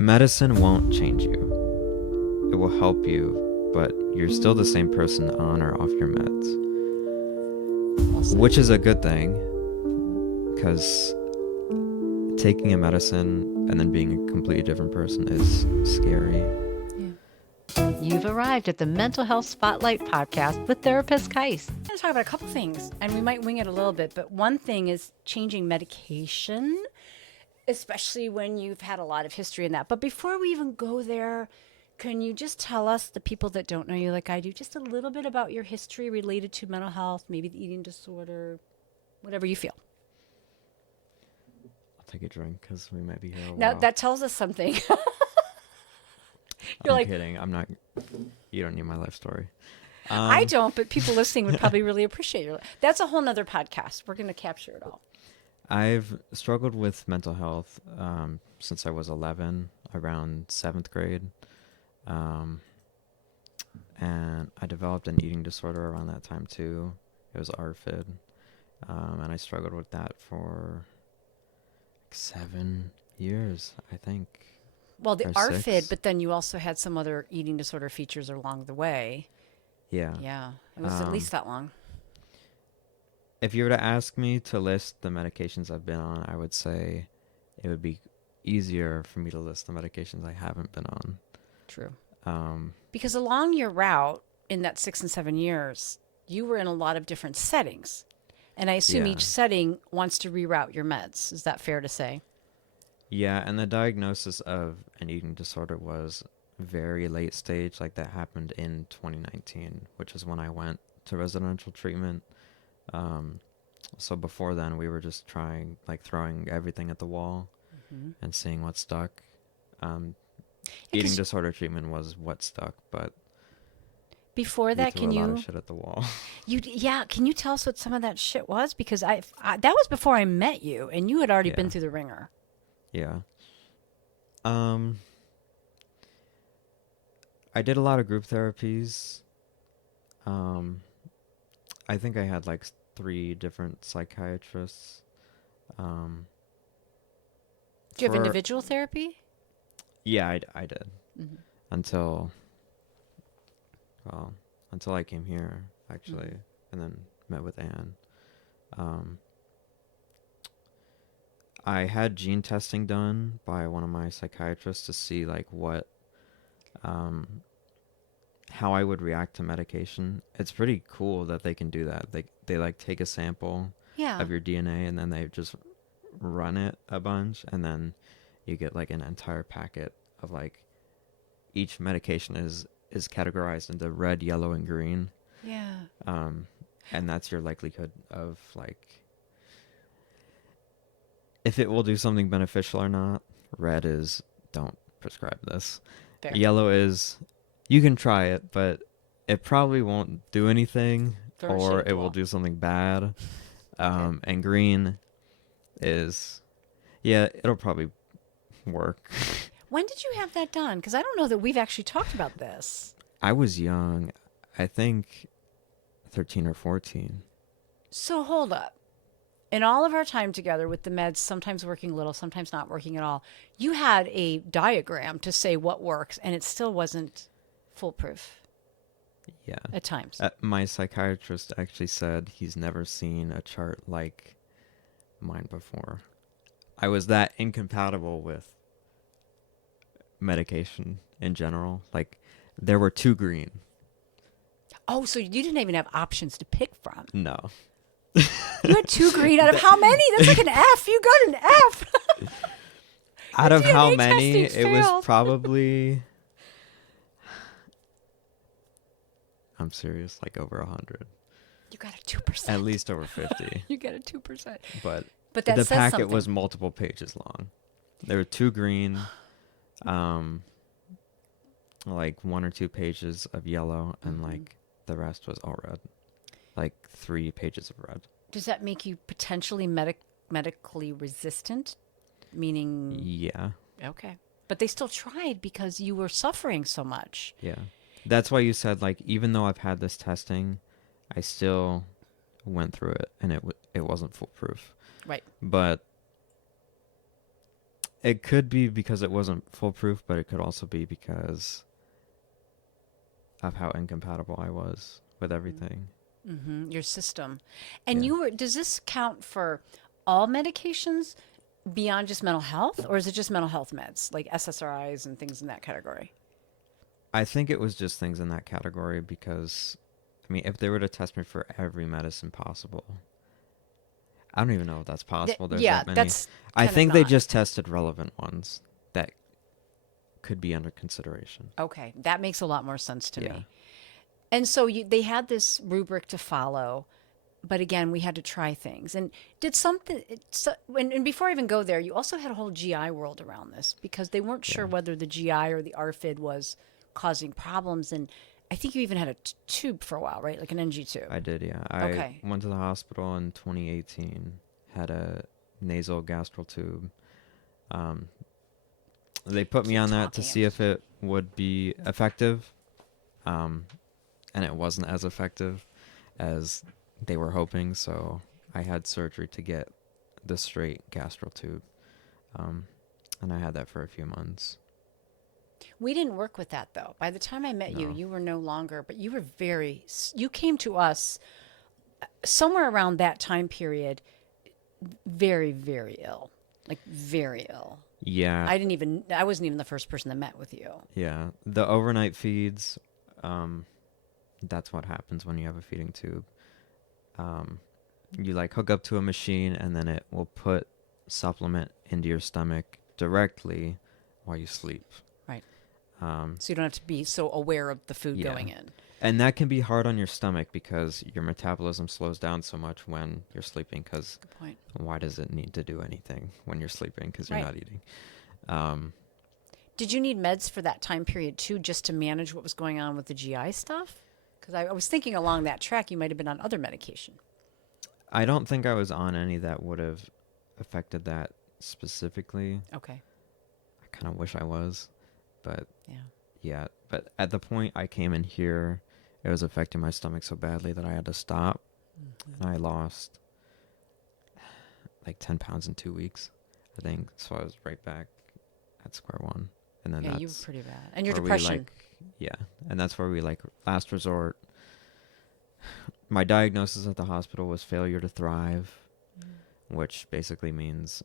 medicine won't change you. It will help you, but you're still the same person on or off your meds. Which is a good thing, because taking a medicine and then being a completely different person is scary. You've arrived at the Mental Health Spotlight podcast with therapist Caise. I'm going to talk about a couple things, and we might wing it a little bit, but one thing is changing medication, especially when you've had a lot of history in that. But before we even go there, can you just tell us, the people that don't know you like I do, just a little bit about your history related to mental health, maybe the eating disorder, whatever you feel? I'll take a drink because we might be here a Now, while. that tells us something. I'm kidding. I'm not. You don't need my life story. I don't, but people listening would probably really appreciate it. That's a whole nother podcast. We're going to capture it all. I've struggled with mental health since I was 11, around 7th grade. And I developed an eating disorder around that time too. It was ARFID. And I struggled with that for 7 years, I think. Well, the Or ARFID, 6. but then you also had some other eating disorder features along the way. Yeah. Yeah, it was at least that long. If you were to ask me to list the medications I've been on, I would say it would be easier for me to list the medications I haven't been on. True. Because along your route in that 6 and 7 years, you were in a lot of different settings. And I assume Yeah. each setting wants to reroute your meds. Is that fair to say? Yeah, and the diagnosis of an eating disorder was very late stage. Like, that happened in 2019, which is when I went to residential treatment. So before then, we were just throwing everything at the wall and seeing what stuck. Eating disorder treatment was what stuck, but before that, we threw a lot of shit at the wall. Can you tell us what some of that shit was? Because I that was before I met you, and you had already been Yeah. through the ringer. Yeah. I did a lot of group therapies. I think I had like 3 different psychiatrists. Do you have individual therapy? Yeah, I did. Until I came here, actually, and then met with Anne. I had gene testing done by one of my psychiatrists to see like what, how I would react to medication. It's pretty cool that they can do that. They like take a sample of your DNA and then they just run it a bunch, and then you get like an entire packet of like each medication is categorized into red, yellow, and green. Yeah. And that's your likelihood of like if it will do something beneficial or not. Red is don't prescribe this. Fair. Yellow is you can try it, but it probably won't do anything, Throw a or shit at it the will wall. do something bad. And green is, yeah, it'll probably work. When did you have that done? Because I don't know that we've actually talked about this. I was young, I think 13 or 14. So hold up. In all of our time together with the meds, sometimes working a little, sometimes not working at all, you had a diagram to say what works, and it still wasn't foolproof Yeah. at times. My psychiatrist actually said he's never seen a chart like mine before. I was that incompatible with medication in general. Like, there were 2 green. Oh, so you didn't even have options to pick from. No. You had 2 green out of how many? That's like an F. You got an F. Out of how DNA many? testing It was failed. probably, I'm serious, like over 100. You got a 2%. At least over 50. You got a 2%. But But that the says packet something. was multiple pages long. There were 2 green, like 1 or 2 pages of yellow, and like the rest was all red. Like 3 pages of red. Does that make you potentially medically resistant? Meaning, Yeah. okay. But they still tried because you were suffering so much. Yeah. That's why you said, like, even though I've had this testing, I still went through it, and it wasn't foolproof. Right. But It could be because it wasn't foolproof, but it could also be because of how incompatible I was with everything. Your system. And Yeah. does this count for all medications beyond just mental health, or is it just mental health meds like SSRIs and things in that category? I think it was just things in that category because, I mean, if they were to test me for every medicine possible, I don't even know if that's possible. There's Yeah, that many. that's I kind of think they not. just tested relevant ones that could be under consideration. Okay, that makes a lot more sense to Yeah. me. And so they had this rubric to follow, but again, we had to try things. And did something, and before I even go there, you also had a whole GI world around this because they weren't sure Yeah. whether the GI or the ARFID was causing problems. And I think you even had a tube for a while, right? Like an NG tube. I did, yeah. I Okay. went to the hospital in 2018, had a nasal gastral tube. They put me Keep on that to talking. see if it would be effective, and it wasn't as effective as they were hoping, so I had surgery to get the straight gastral tube, and I had that for a few months. We didn't work with that though. By the time I met you, No. you were no longer, but you were you came to us somewhere around that time period, very, very ill. Like very ill. Yeah, I wasn't even the first person that met with you. yeah. The overnight feeds, that's what happens when you have a feeding tube. You like hook up to a machine and then it will put supplement into your stomach directly while you sleep. Right. Um, So you don't have to be so aware of the food Yeah. going in. and that can be hard on your stomach because your metabolism slows down so much when you're sleeping, because Good point. why does it need to do anything when you're sleeping, because you're Right. not eating? Um, Did you need meds for that time period too, just to manage what was going on with the GI stuff? Because I was thinking along that track, you might have been on other medication. I don't think I was on any that would have affected that specifically. Okay. I kind of wish I was, but Yeah. yeah. But at the point I came in here, it was affecting my stomach so badly that I had to stop, and I lost like 10 pounds in 2 weeks, I think. So I was right back at square one. And then Yeah, you were that's pretty bad. And your where we, depression. yeah. And that's where we, like, last resort, my diagnosis at the hospital was failure to thrive, which basically means,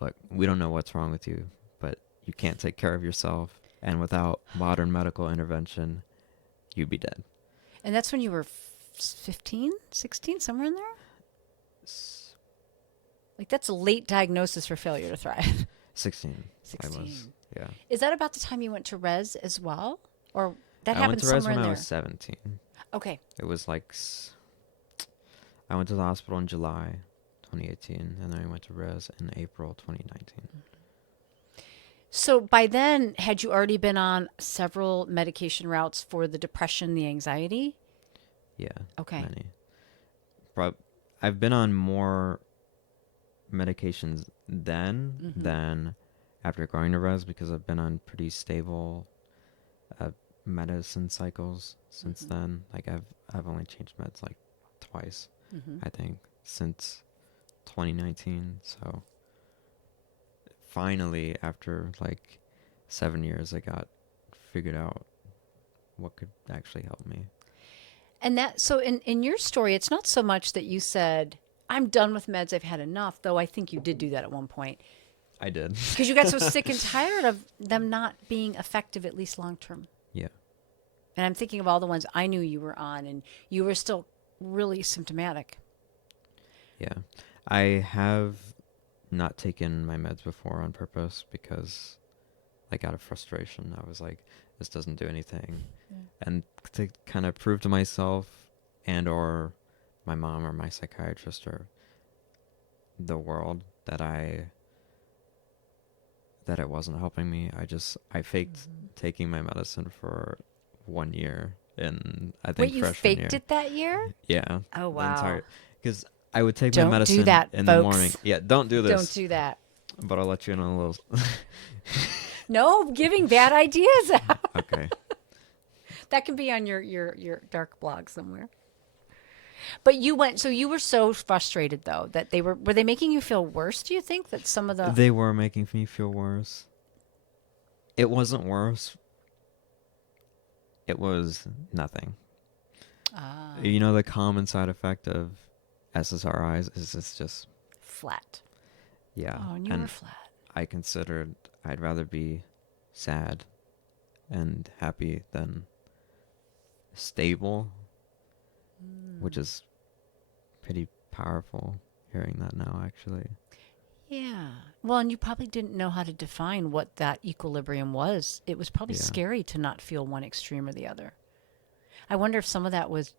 look, we don't know what's wrong with you, but you can't take care of yourself. And without modern medical intervention, you'd be dead. And that's when you were 15, 16, somewhere in there? Like that's a late diagnosis for failure to thrive. 16. 16. I was, yeah. Is that about the time you went to res as well? Or that I happened went to res somewhere when in I there? was 17. Okay. It was like, I went to the hospital in July 2018, and then I went to res in April 2019. So by then, had you already been on several medication routes for the depression, the anxiety? Yeah. Okay. Many. But I've been on more medications then than after going to res, because I've been on pretty stable medicine cycles since then. Like I've only changed meds like twice, I think, since 2019. So finally, after like 7 years, I got figured out what could actually help me. And that, so in your story, it's not so much that you said, I'm done with meds, I've had enough, though I think you did do that at one point. I did. Because you got so sick and tired of them not being effective, at least long term. Yeah. And I'm thinking of all the ones I knew you were on, and you were still really symptomatic. Yeah. I have not taken my meds before on purpose because, like, out of frustration, I was like, this doesn't do anything. And to kind of prove to myself and or my mom or my psychiatrist or the world that it wasn't helping me, I faked taking my medicine for 1 year, and I think Wait, you freshman faked year. it that year? Yeah. Oh, wow. Because I would take Don't my do medicine that, in folks. the morning. Yeah, don't do this. Don't do that. But I'll let you in on a little. No, giving bad ideas out. Okay. That can be on your dark blog somewhere. But so you were so frustrated though that were they making you feel worse, do you think, that some of the They were making me feel worse. It wasn't worse. It was nothing. You know, the common side effect of SSRIs is it's just, flat? yeah. Oh, and you were flat. I considered I'd rather be sad and happy than stable, which is pretty powerful hearing that now, actually. Yeah. Well, and you probably didn't know how to define what that equilibrium was. It was probably Yeah. scary to not feel one extreme or the other. I wonder if some of that was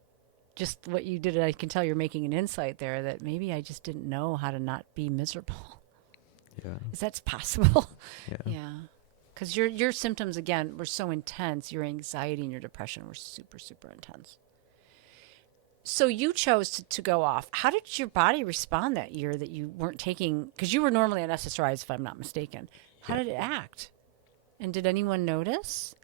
just what you did. I can tell you're making an insight there that maybe I just didn't know how to not be miserable. Yeah. Is that possible? Yeah. Yeah. Because your symptoms, again, were so intense. Your anxiety and your depression were super, super intense. So you chose to go off. How did your body respond that year that you weren't taking? Because you were normally on SSRIs, if I'm not mistaken. How Yeah. did it act? And did anyone notice?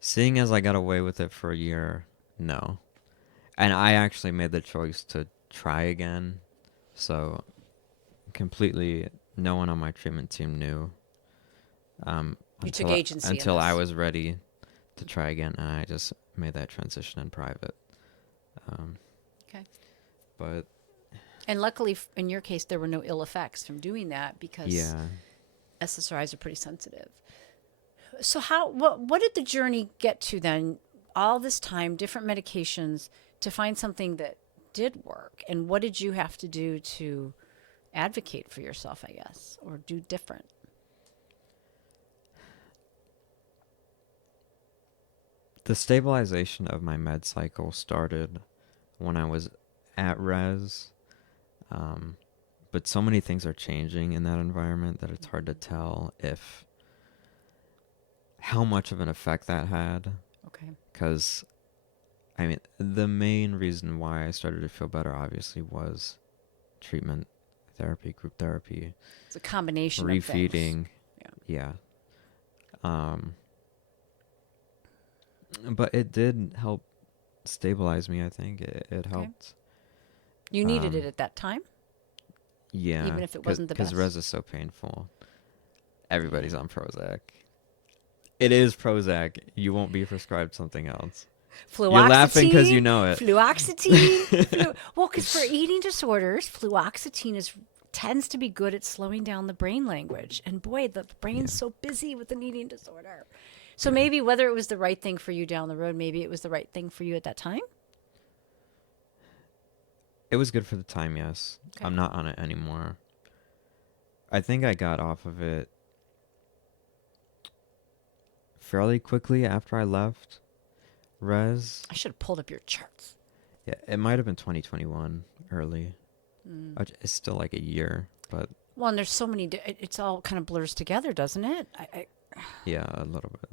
Seeing as I got away with it for a year, no. And I actually made the choice to try again. So completely no one on my treatment team knew. You took agency in until I this. was ready to try again, and I just made that transition in private. Okay. But And luckily, in your case, there were no ill effects from doing that because yeah, SSRIs are pretty sensitive. So what did the journey get to then? All this time, different medications to find something that did work. And what did you have to do to advocate for yourself, I guess, or do different? the stabilization of my med cycle started when I was at res. But so many things are changing in that environment that it's hard to tell how much of an effect that had. Okay. Because, I mean, the main reason why I started to feel better, obviously, was treatment, therapy, group therapy, It's a combination of refeeding. things. Yeah. But it did help stabilize me, I think. It helped. You needed it at that time? Yeah. Even if it wasn't the Because best? res is so painful. Everybody's on Prozac. It is Prozac. You won't be prescribed something else. Fluoxetine. You're laughing because you know it. Fluoxetine. Well, because for eating disorders, fluoxetine tends to be good at slowing down the brain language. And boy, the brain's so busy with an eating disorder. So maybe whether it was the right thing for you down the road, maybe it was the right thing for you at that time? It was good for the time, yes. Okay. I'm not on it anymore. I think I got off of it fairly quickly after I left res. I should have pulled up your charts. Yeah, it might have been 2021 early. It's still like a year, but Well, and there's so many, it's all kind of blurs together, doesn't it? yeah, a little bit.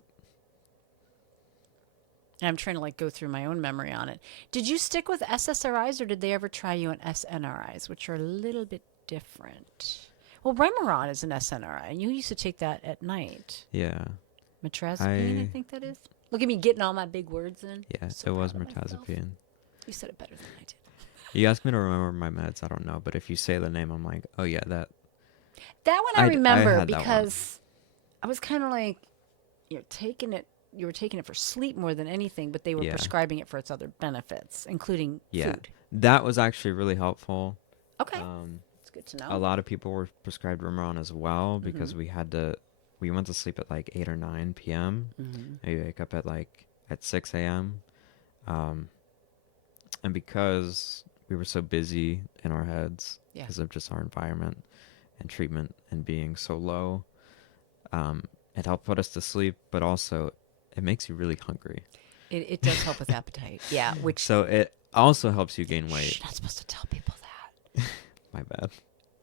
And I'm trying to go through my own memory on it. Did you stick with SSRIs or did they ever try you on SNRIs, which are a little bit different? Well, Remeron is an SNRI, and you used to take that at night. Yeah. Metrazapine, I think that is. Look at me getting all my big words in. Yeah, So it was proud of myself. mirtazapine. You said it better than I did. You asked me to remember my meds, I don't know, but if you say the name, I'm like, oh yeah, that. That one I I remember had that one. because I was kind of like, you were taking it for sleep more than anything, but they were Yeah. prescribing it for its other benefits, including Yeah. food. That was actually really helpful. Okay. It's good to know. A lot of people were prescribed Remeron as well because we went to sleep at like 8 or 9 p.m. We wake up at 6 a.m. And because we were so busy in our heads Yeah. because of just our environment and treatment and being so low, it helped put us to sleep, but also it makes you really hungry. It does help with appetite. Yeah, which So it also helps you gain weight. you're not supposed to tell people that. My bad.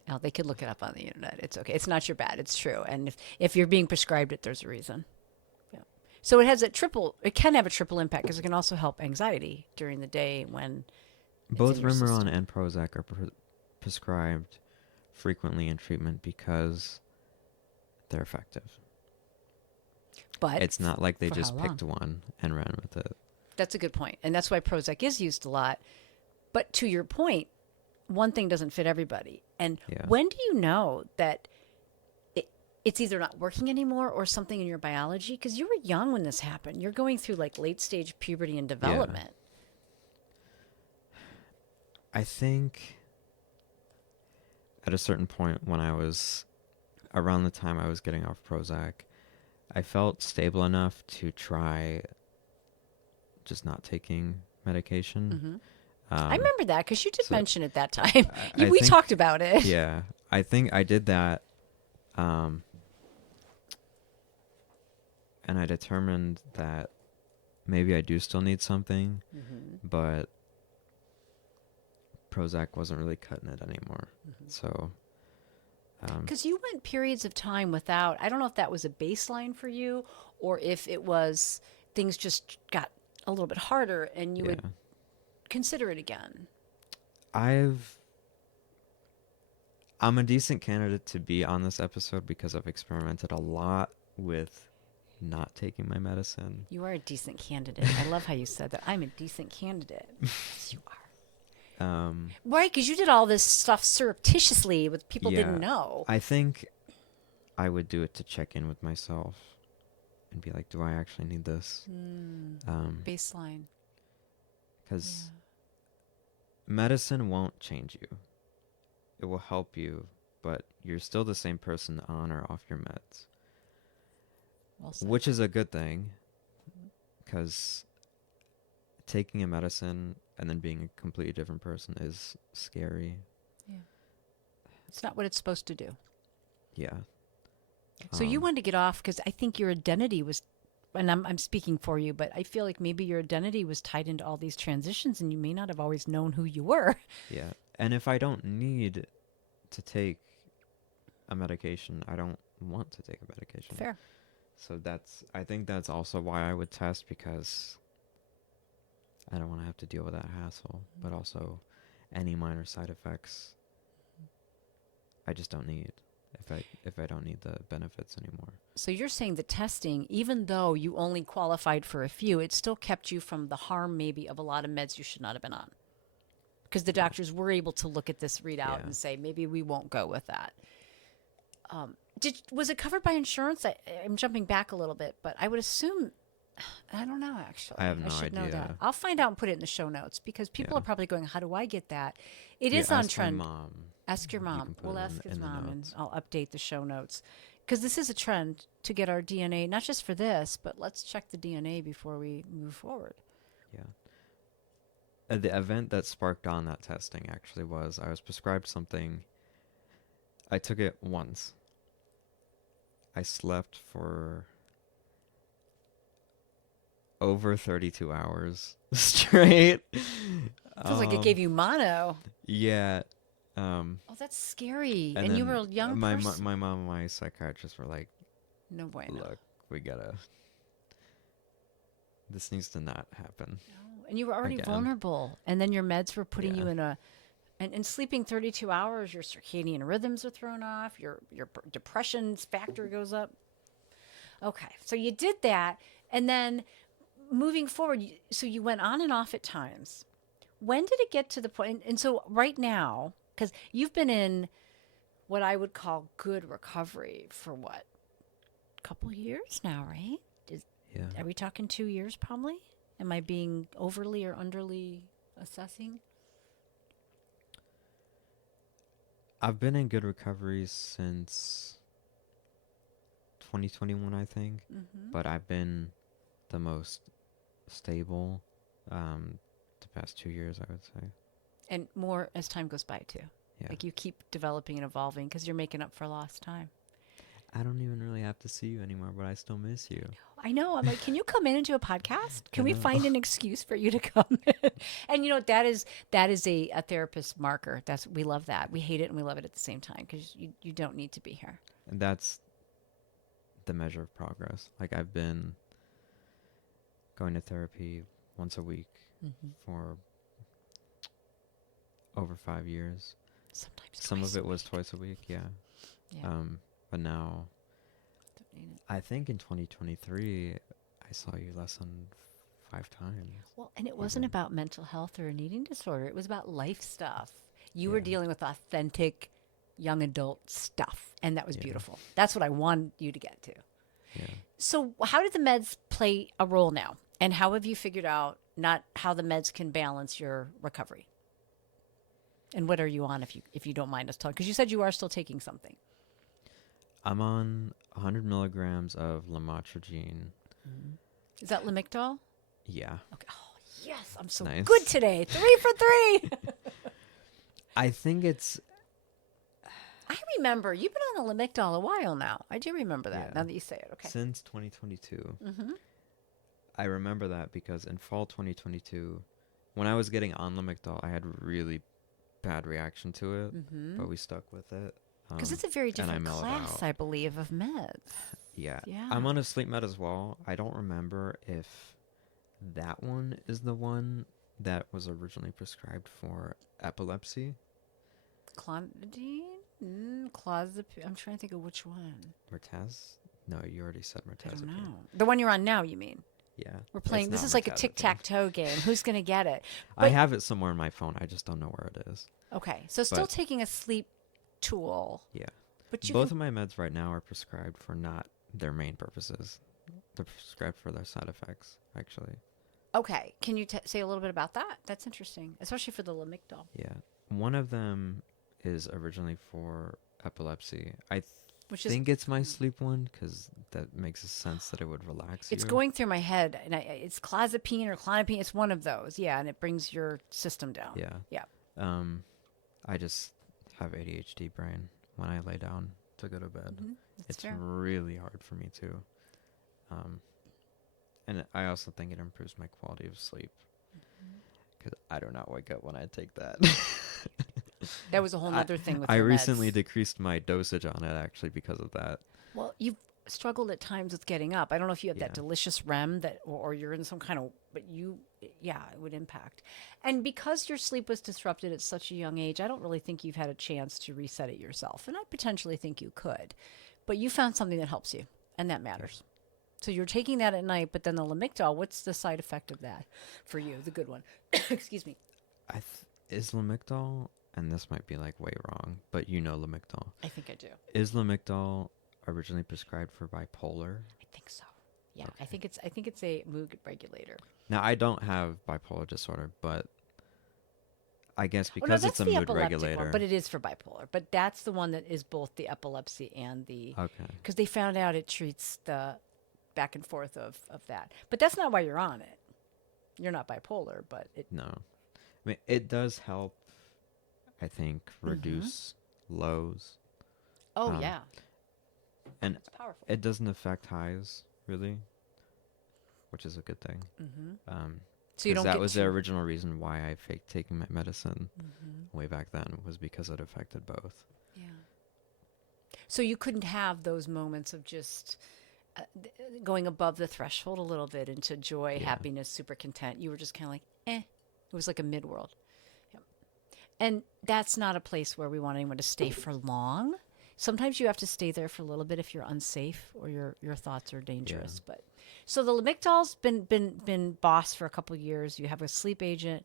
Oh, they could look it up on the internet. It's okay. It's not your bad. It's true. And if you're being prescribed it, there's a reason. Yeah. So it can have a triple impact because it can also help anxiety during the day when it's Both in your Remeron system. and Prozac are prescribed frequently in treatment because they're effective. But It's not like they for just how picked one and ran with it. That's a good point. And that's why Prozac is used a lot. But to your point, one thing doesn't fit everybody. And Yeah. when do you know that it's either not working anymore or something in your biology? Because you were young when this happened. You're going through like late stage puberty and development. I think at a certain point when I was around the time I was getting off Prozac, I felt stable enough to try just not taking medication. I remember that because you did so mention it that time. I We think- talked about it. Yeah, I think I did that. And I determined that maybe I do still need something, but Prozac wasn't really cutting it anymore. So, Because you went periods of time without, I don't know if that was a baseline for you or if it was things just got a little bit harder and you would consider it again. I'm a decent candidate to be on this episode because I've experimented a lot with not taking my medicine. You are a decent candidate. I love how you said that. I'm a decent candidate. Yes, you are. Right, because you did all this stuff surreptitiously with people didn't know. I think I would do it to check in with myself and be like, do I actually need this? Baseline. Because medicine won't change you. It will help you, but you're still the same person on or off your meds. Well said. Which is a good thing, because taking a medicine and then being a completely different person is scary. It's not what it's supposed to do. Yeah. So you wanted to get off because I think your identity was, and I'm speaking for you, but I feel like maybe your identity was tied into all these transitions and you may not have always known who you were. Yeah. And if I don't need to take a medication, I don't want to take a medication. Fair. So I think that's also why I would test, because I don't want to have to deal with that hassle, but also any minor side effects I just don't need if I don't need the benefits anymore. So you're saying the testing, even though you only qualified for a few, it still kept you from the harm maybe of a lot of meds you should not have been on. Because the doctors were able to look at this readout and say, maybe we won't go with that. Was it covered by insurance? I'm jumping back a little bit, but I would assume, I don't know, actually. I have no should know that. idea. I'll find out and put it in the show notes because people are probably going, how do I get that? It Yeah, is on ask my trend. mom. Ask your You mom. can put We'll it ask his in the mom and notes. I'll update the show notes. Because this is a trend to get our DNA, not just for this, but let's check the DNA before we move forward. Yeah. The event that sparked on that testing actually was I was prescribed something. I took it once. I slept for over 32 hours straight. Feels like it gave you mono. Yeah. Oh, that's scary. And And you then were a young my person. my mom and my psychiatrist were like, No bueno. look, this needs to not happen. And you were already Again. vulnerable. And then your meds were putting you Yeah. in a... And sleeping 32 hours, your circadian rhythms are thrown off. Your depression factor goes up. Okay. So you did that. And then moving forward, so you went on and off at times. When did it get to the point? And so right now, because you've been in what I would call good recovery for what? A couple years now, right? Yeah. Are we talking 2 years probably? Am I being overly or underly assessing? I've been in good recovery since 2021, I think. But I've been the most stable the past 2 years, I would say. And more as time goes by, too. Yeah. Like you keep developing and evolving because you're making up for lost time. I don't even really have to see you anymore, but I still miss you. I know. I'm like, can you come in and do a podcast? Can we know. find an excuse for you to come in? And you know, that is a therapist marker. We love that. We hate it and we love it at the same time because you don't need to be here. And that's the measure of progress. Like, I've been going to therapy once a week for over 5 years. Sometimes Some twice of it a was week. twice a week, yeah. Yeah. But now, Don't need it. I think in 2023, I saw you less than 5 times. Well, and it wasn't about mental health or an eating disorder. It was about life stuff. You were Yeah. dealing with authentic young adult stuff, and that was Yeah. beautiful. That's what I wanted you to get to. Yeah. So, how did the meds play a role now? And how have you figured out not how the meds can balance your recovery? And what are you on if you don't mind us talking? Because you said you are still taking something. I'm on 100 milligrams of lamotrigine. Is that Lamictal? Yeah. Okay. Oh, yes. I'm so Nice. good today. 3 for 3. I think it's I remember you've been on the Lamictal a while now. I do remember that Yeah. now that you say it. Okay. since 2022. Mm-hmm. I remember that because in fall 2022, when I was getting on Lamictal, I had really bad reaction to it, Mm-hmm. but we stuck with it. Because it's a very and I different mellowed class, out. I believe, of meds. Yeah. Yeah. I'm on a sleep med as well. I don't remember if that one is the one that was originally prescribed for epilepsy. Clonidine? Clozapine? I'm trying to think of which one. Mertaz? No, you already said I don't Mertazapine. know. The one you're on now, you mean? Yeah. We're playing. It's This not is like a Mertazapine. tic-tac-toe game. Who's going to get it? I But- have it somewhere in my phone. I just don't know where it is. Okay. So still But- taking a sleep tool. Yeah. But you Both can, of my meds right now are prescribed for not their main purposes. They're prescribed for their side effects, actually. okay. Can you say a little bit about that? That's interesting, especially for the Lamictal. Yeah. One of them is originally for epilepsy. I Which is think it's my sleep one because that makes sense that it would relax it's you. going through my head, and it's clozapine or clonopine. It's one of those, yeah, and it brings your system down. Yeah. Yeah. I just have ADHD brain when I lay down to go to bed. Mhm. That's It's fair. really hard for me too. And I also think it improves my quality of sleep because I do not wake up when I take that. That was a whole other thing with I your recently meds. decreased my dosage on it actually because of that. Well, you've struggled at times with getting up. I don't know if you have that Yeah. delicious REM or you're in some kind of, but yeah, it would impact. And because your sleep was disrupted at such a young age, I don't really think you've had a chance to reset it yourself. And I potentially think you could, but you found something that helps you, and that matters. So you're taking that at night, but then the Lamictal, what's the side effect of that for you? The good one. Excuse me. Is Lamictal, and this might be like way wrong, but you know Lamictal. I think I do. Is Lamictal originally prescribed for bipolar? I think so. Yeah, I think it's a mood regulator. Now I don't have bipolar disorder, but I guess Oh, no, because that's it's a the mood epileptic regulator. one, but it is for bipolar. But that's the one that is both the epilepsy and the Okay. because they found out it treats the back and forth of that. But that's not why you're on it. You're not bipolar, but it No. I mean, it does help, I think, reduce lows. oh Um, yeah, And it's powerful. it doesn't affect highs, really, which is a good thing. So you don't that get was too, the original reason why I faked taking my medicine Mm-hmm. way back then, was because it affected both. yeah. So you couldn't have those moments of just going above the threshold a little bit into joy, Yeah. happiness, super content. You were just kind of like, eh. It was like a mid-world. Yep. And that's not a place where we want anyone to stay for long. Sometimes you have to stay there for a little bit if you're unsafe or your thoughts are dangerous. But so the Lamictal's been boss for a couple of years. You have a sleep agent.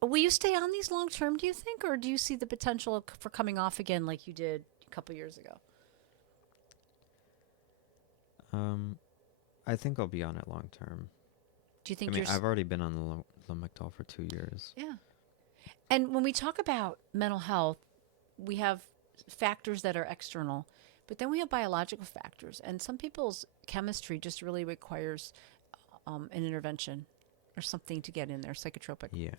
Will you stay on these long term, do you think, or do you see the potential for coming off again like you did a couple years ago? I think I'll be on it long term. Do you I think mean, you're I've already been on the Lamictal for 2 years. Yeah. And when we talk about mental health, we have factors that are external, but then we have biological factors. And some people's chemistry just really requires an intervention or something to get in there, psychotropic. Yeah.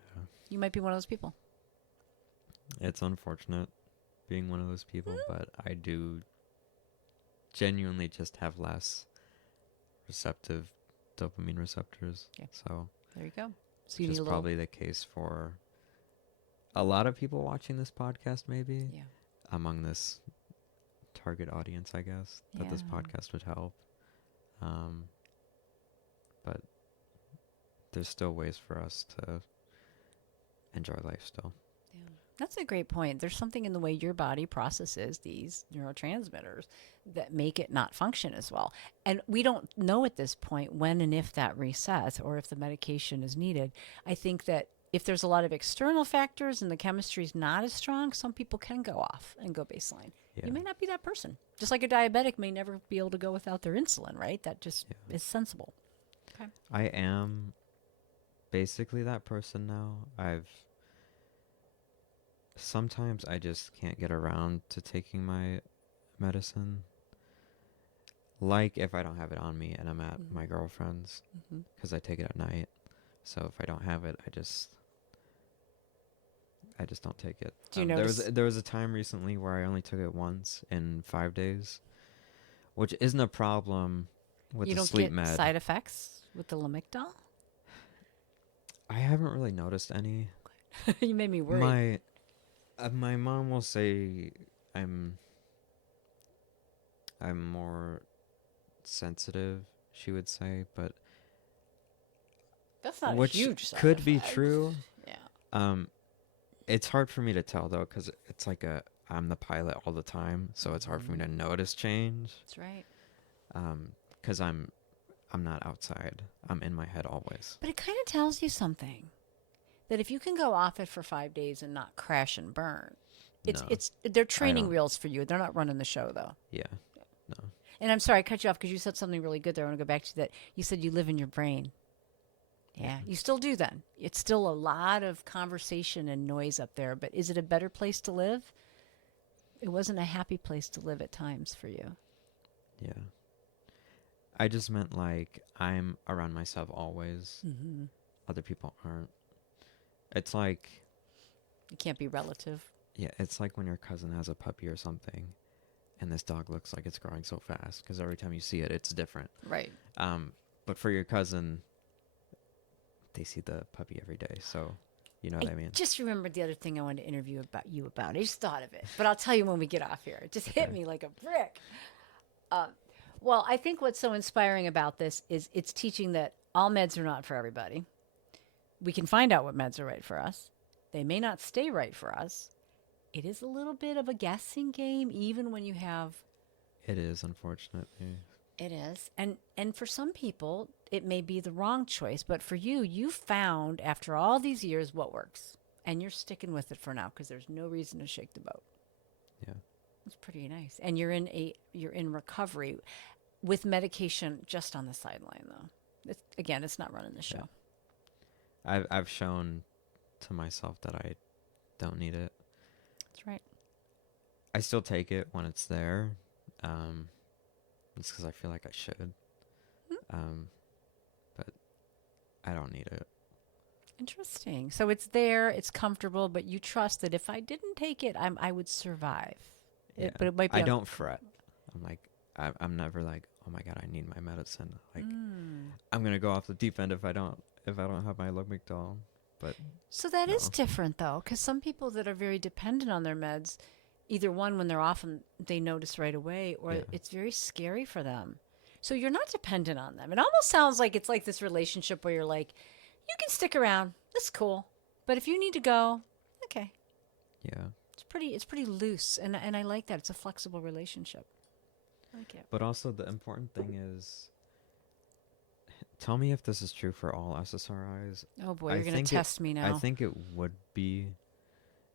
You might be one of those people. It's unfortunate being one of those people, but I do genuinely just have less receptive dopamine receptors. Okay. So There you go. So you which need is a little. probably the case for a lot of people watching this podcast, maybe Yeah. among this target audience, I guess, that this Yeah. podcast would help. But there's still ways for us to enjoy life still. Yeah. That's a great point. There's something in the way your body processes these neurotransmitters that make it not function as well. And we don't know at this point when and if that resets or if the medication is needed. I think that if there's a lot of external factors and the chemistry is not as strong, some people can go off and go baseline. Yeah. You may not be that person. Just like a diabetic may never be able to go without their insulin, right? That just Yeah. is sensible. Okay. I am basically that person now. Sometimes I just can't get around to taking my medicine. Like if I don't have it on me and I'm at my girlfriend's, because I take it at night. So if I don't have it, I just don't take it. Do you There notice? was a time recently where I only took it once in 5 days, which isn't a problem with You the don't sleep get med. side effects with the Lamictal? I haven't really noticed any. You made me worried. My mom will say I'm more sensitive, she would say, but That's not which a huge side could be effect. true. Yeah. It's hard for me to tell though, because it's like I'm the pilot all the time, so it's hard for me to notice change. That's right. Because I'm not outside. I'm in my head always. But it kind of tells you something. That if you can go off it for 5 days and not crash and burn, No, they're training don't. wheels for you. They're not running the show though. Yeah. No. And I'm sorry, I cut you off because you said something really good there. I want to go back to that. You said you live in your brain. Yeah, you still do then. It's still a lot of conversation and noise up there, but is it a better place to live? It wasn't a happy place to live at times for you. Yeah. I just meant like I'm around myself always. Mm-hmm. Other people aren't. It's like, It can't be relative. yeah, it's like when your cousin has a puppy or something, and this dog looks like it's growing so fast because every time you see it, it's different. Right. But for your cousin, they see the puppy every day, so you know what I mean. Just remembered the other thing I wanted to interview about you about. I just thought of it, but I'll tell you when we get off here. It just hit Okay. me like a brick. Well, I think what's so inspiring about this is it's teaching that all meds are not for everybody. We can find out what meds are right for us. They may not stay right for us. It is a little bit of a guessing game, even when you have. It is, unfortunately. It is. And for some people, it may be the wrong choice. But for you, you found after all these years what works. And you're sticking with it for now because there's no reason to shake the boat. Yeah. It's pretty nice. And you're in recovery with medication just on the sideline though. It's not running the show. I've shown to myself that I don't need it. That's right. I still take it when it's there. It's because I feel like I should. But I don't need it. Interesting. So it's there, it's comfortable, but you trust that if I didn't take it, I would survive. Yeah. But it might be I don't fret. I'm like, I'm never like, oh my God, I need my medicine. Like, I'm gonna go off the deep end if I don't have my Lamictal. But So that is No. different though, because some people that are very dependent on their meds, either one when they're off and they notice right away, or Yeah. it's very scary for them. So you're not dependent on them. It almost sounds like it's like this relationship where you're like, you can stick around, it's cool, but if you need to go, okay. yeah. It's pretty loose, and I like that. It's a flexible relationship. I like it. But also the important thing is, tell me if this is true for all SSRIs. Oh boy, I you're gonna think test me now. I think it would be.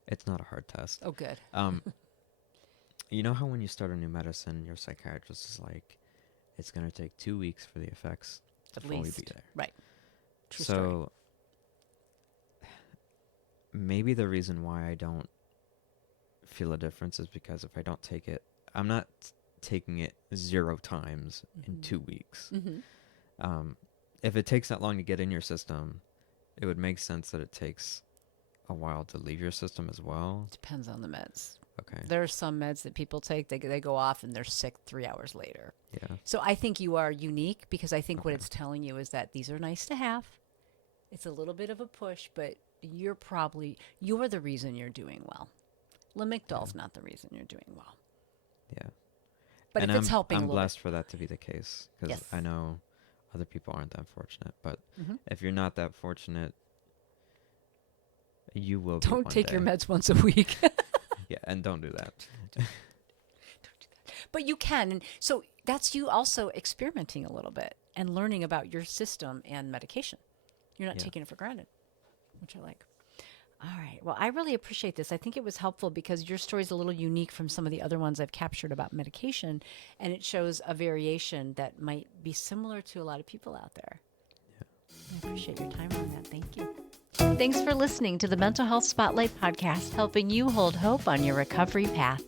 It's not a hard test. Oh, good. You know how when you start a new medicine, your psychiatrist is like, it's gonna take 2 weeks for the effects to At fully least. be there. Right. True So story. maybe the reason why I don't feel a difference is because if I don't take it, I'm not taking it 0 times in 2 weeks. Mm-hmm. If it takes that long to get in your system, it would make sense that it takes a while to leave your system as well. Depends on the meds. Okay. There are some meds that people take, they go off and they're sick 3 hours later. Yeah. So I think you are unique because I think what Okay. it's telling you is that these are nice to have. It's a little bit of a push, but you're the reason you're doing well. Lamictal's not the reason you're doing well. Yeah. But and if it's helping a I'm little blessed for that to be the case because Yes. I know other people aren't that fortunate. But bit. if you're not that fortunate, You will be Don't one take your day. meds once a week. Yeah, and don't do that. But you can. And so that's you also experimenting a little bit and learning about your system and medication. You're not Yeah. taking it for granted, which I like. All right. Well, I really appreciate this. I think it was helpful because your story is a little unique from some of the other ones I've captured about medication, and it shows a variation that might be similar to a lot of people out there. I appreciate your time on that. Thank you. Thanks for listening to the Mental Health Spotlight podcast, helping you hold hope on your recovery path.